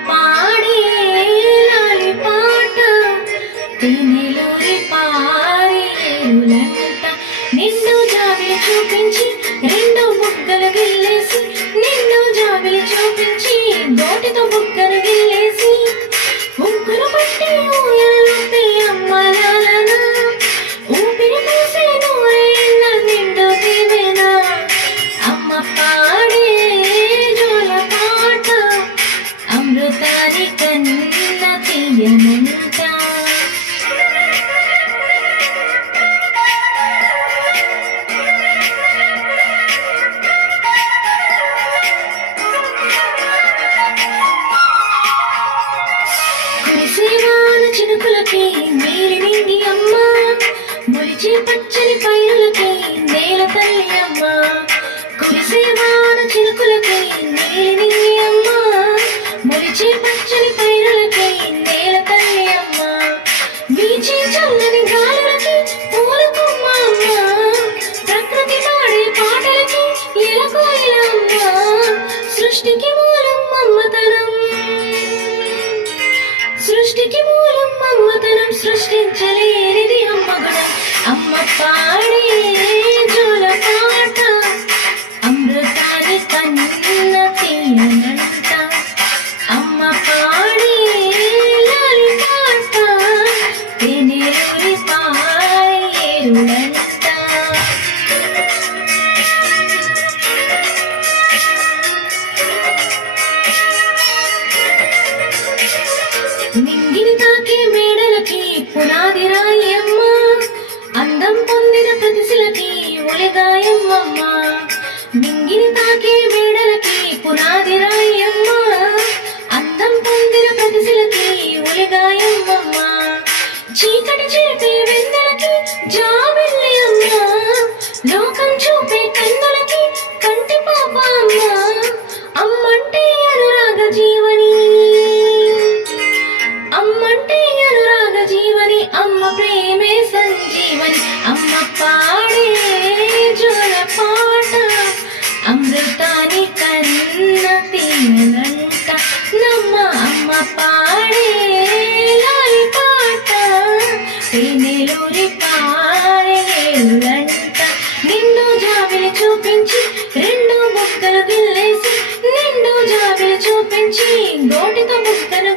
పాడే లాలి పాట తేనెలూరి పారేరులంట నిన్ను జాబిలి చూపించి రెండు బుగ్గలు గిల్లేసి నిన్ను జాబిలి చూపించి నోటితో బుగ్గలు గిల్లేసి ముగ్గులు పట్టి ఊయలుపి అమ్మలాలన ఊపిరి పోసే నూరేళ్ళ నిండు దీవెన అమ్మ పాడే జోల పాట అమృతాని కన్న తీయనంట కురిసేవాన చినుకులకి నీలి నింగి అమ్మ మొలిచే పచ్చని పైరులకి నేల తల్లి అమ్మ కురిసేవాన చినుకులకి నీలి నింగి అమ్మ మొలిచే పచ్చని పైరులకి నేల తల్లి అమ్మ వీచే చల్లని గాలులకి పూల కొమ్మ అమ్మ ప్రకృతి పాడే పాటలకి ఎలకు అమ్మ సృష్టికి మూలం అమ్మతనం సృష్టికి మూలం అమ్మతనం సృష్టించలేనిది అమ్మగుణం అమ్మ పాడే జోల పాట అమృతాని కన్న తీయనంట అమ్మ పాడే లాలి పాట తేనెలూరి పారేరులంట నింగిని తాకే మేడలకి పునాది రాయమ్మ అందం పొందిన ప్రతిశిలకి ఒలిగాయమ్మమ్మ నింగిని తాకే మేడలకి పునాది రాయమ్మ అందం పొందిన ప్రతిశిలకి ఒలిగాయమ్మమ్మ చీకటి చేపే వెన్నెలకి జాబిల్లి అమ్మ లోకం చూపే కన్నులకి కంటి పాప అమ్మ అమ్మంటే అనురాగ జీవని అమ్మంటే అనురాగ జీవని అమ్మ ప్రేమే సంజీవని అమ్మ పాడే జోల పాట అమృతాని కన్న తీయనంట నమ్మ అమ్మ పాడే లాలి పాట తేనెలూరి పారేరులంట నిన్ను జాబిలి చూపించి రెండు బుగ్గలు గిల్లేసి నిన్ను జాబిలి చూపించి నోటితో బుగ్గలు